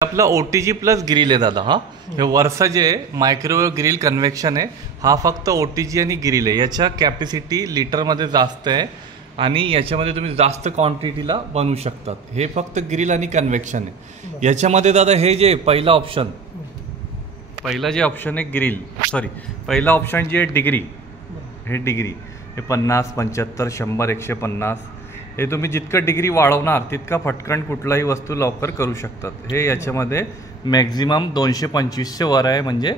आपला OTG plus grill आहे दादा. हा हे वरचा जे मायक्रोवेव्ह ग्रिल कन्व्हेक्शन आहे, हा फक्त OTG आणि ग्रिल आहे. याच्या कॅपॅसिटी लिटरमध्ये जास्त आहे आणि याच्यामध्ये तुम्ही जास्त क्वांटिटीला बनवू शकतात. हे फक्त ग्रिल आणि कन्व्हेक्शन आहे. याच्यामध्ये दादा हे जे पहिला जे ऑप्शन आहे ग्रिल, पहिला ऑप्शन जे आहे डिग्री, हे डिग्री हे 50, 75, 100, 150 हे तुम्ही जितकं डिग्री वाढवणार तितका फटकन कुठलाही वस्तू लवकर करू शकतात. हे याच्यामध्ये मॅक्झिमम 225 वर आहे, म्हणजे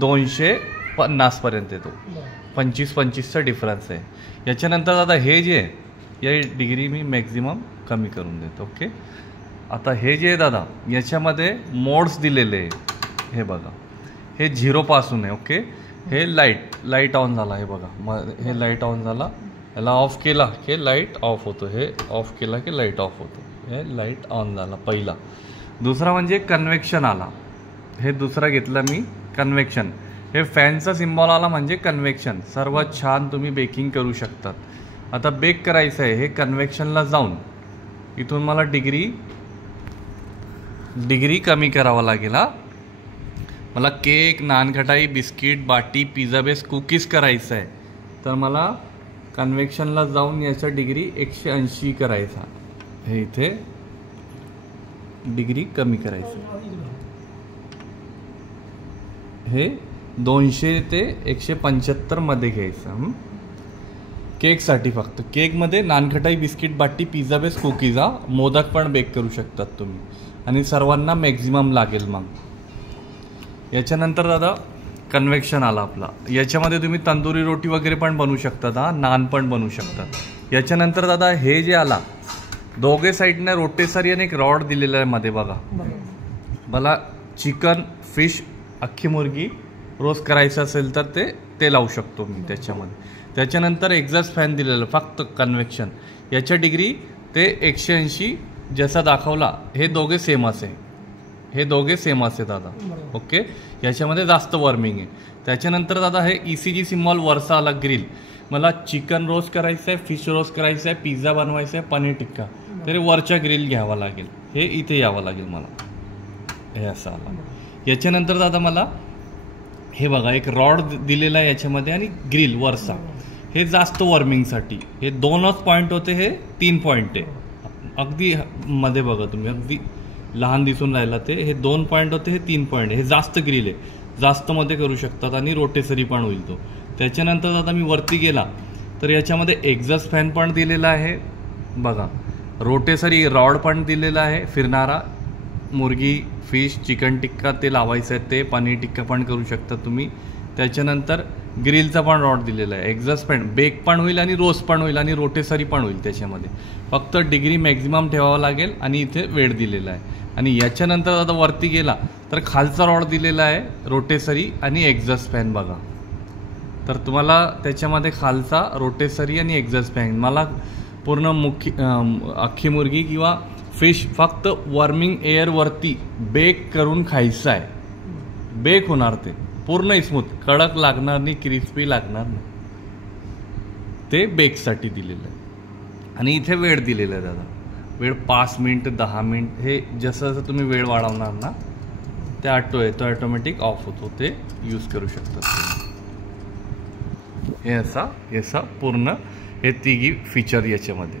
250 पर्यंत येतो. 25-25चा डिफरन्स आहे. याच्यानंतर दादा हे जे आहे या डिग्री मी मॅक्झिमम कमी करून देतो. ओके, आता हे जे आहे दादा याच्यामध्ये मोड्स दिलेले आहे. हे बघा, हे 0 पासून आहे. ओके, हे लाईट ऑन झाला. हे बघा, हे लाईट ऑन झाला, याला ऑफ केला की लाईट ऑफ होतो, हे ऑफ केला की लाईट ऑफ होतो. हे लाईट ऑन झाला पहिला. दुसरा म्हणजे कन्व्हेक्शन आला. हे दुसरा घेतला मी कन्व्हेक्शन. हे फॅनचा सिम्बॉल आला म्हणजे कन्व्हेक्शन. सर्वात छान तुम्ही बेकिंग करू शकतात. आता बेक करायचं आहे, हे कन्व्हेक्शनला जाऊन इथून मला डिग्री कमी करावा लागेल. मला केक, नानखटाई, बिस्किट, बाटी, पिझ्झा बेस, कुकीज करायचं आहे, तर मला कन्व्हेक्शनला जाऊन याचा डिग्री 180 करायचा. हे इथे डिग्री कमी करायचं. हे 200 ते 175 मध्ये घ्यायचं. केकसाठी फक्त केकमध्ये नानखटाई, बिस्किट, बाटी, पिझ्झा बेस, कुकीज, मोदक पण बेक करू शकतात तुम्ही, आणि सर्वांना मॅक्झिमम लागेल. मग याच्यानंतर दादा कन्व्हेक्शन आला आपला. याच्यामध्ये तुम्ही तंदुरी रोटी वगैरे पण बनवू शकतात, नान पण बनवू शकतात. याच्यानंतर दादा हे जे आला, दोघे साईडने रोटेसरी एक रॉड दिलेला आहे मध्ये. बघा, मला चिकन, फिश, अख्खी मुर्गी रोस्ट करायचं असेल तर ते लावू शकतो मी त्याच्यामध्ये. त्याच्यानंतर एक्झॉस्ट फॅन दिलेलं फक्त कन्व्हेक्शन. याच्या डिग्री ते 180 जसा दाखवला. हे दोघे सेम असे दादा. ओके, याच्यामध्ये जास्त वॉर्मिंग आहे. त्याच्यानंतर दादा हे ECG सिम्बॉल वरचा आला ग्रिल. मला चिकन रोस्ट करायचं आहे, फिश रोस्ट करायचं आहे, पिझ्झा बनवायचा आहे, पनीर टिक्का, तरी वरच्या ग्रिल घ्यावा लागेल. हे इथे यावं लागेल मला. हे असं आला. याच्यानंतर दादा मला हे बघा एक रॉड दिलेला आहे याच्यामध्ये आणि ग्रिल वरचा. हे जास्त वॉर्मिंगसाठी. हे 2च पॉईंट होते, हे 3 पॉईंट आहे. अगदी मध्ये बघा तुम्ही, अगदी लहान दिसून राहिला ते. हे 2 पॉईंट होते, हे 3 पॉईंट. हे जास्त ग्रिल आहे, जास्त मध्ये करू शकतात आणि रोटेसरी पण होईल तो. त्याच्यानंतर आता मी वरती गेला तर याच्यामध्ये एक्झॉस्ट फॅन पण दिलेला आहे. बघा, रोटेसरी रॉड पण दिलेला आहे फिरणारा. मुर्गी, फिश, चिकन टिक्का ते लावायचं आहे, ते पनीर टिक्का पण करू शकता तुम्ही. त्याच्यानंतर ग्रिलचा पण रॉड दिलेला आहे. एक्झॉस्ट फॅन बेक पण होईल आणि रोस्ट पण होईल आणि रोटेसरी पण होईल त्याच्यामध्ये. फक्त डिग्री मॅक्झिमम ठेवावा लागेल आणि इथे वेळ दिलेला आहे. आणि याच्यानंतर आता वरती गेला तर खालचा रॉड दिलेला आहे, रोटेसरी आणि एक्झॉस्ट फॅन. बघा, तर तुम्हाला त्याच्यामध्ये खालचा रोटेसरी आणि एक्झॉस्ट फॅन. मला पूर्ण अख्खी मुर्गी किंवा फिश फक्त वॉर्मिंग एअरवरती बेक करून खायचं आहे. बेक होणार ते पूर्ण स्मूथ, कडक लागणार नाही, क्रिस्पी लागणार नाही. ते बेकसाठी दिलेलं आहे. आणि इथे वेळ दिलेला आहे दादा. वेळ 5 मिनिट, 10 मिनिट. हे जसं जसं तुम्ही वेळ वाढवणार ना, ते तो ऑटोमॅटिक ऑफ होतो. ते यूज करू शकतात. हे असा पूर्ण हे तिघी फीचर याच्यामध्ये.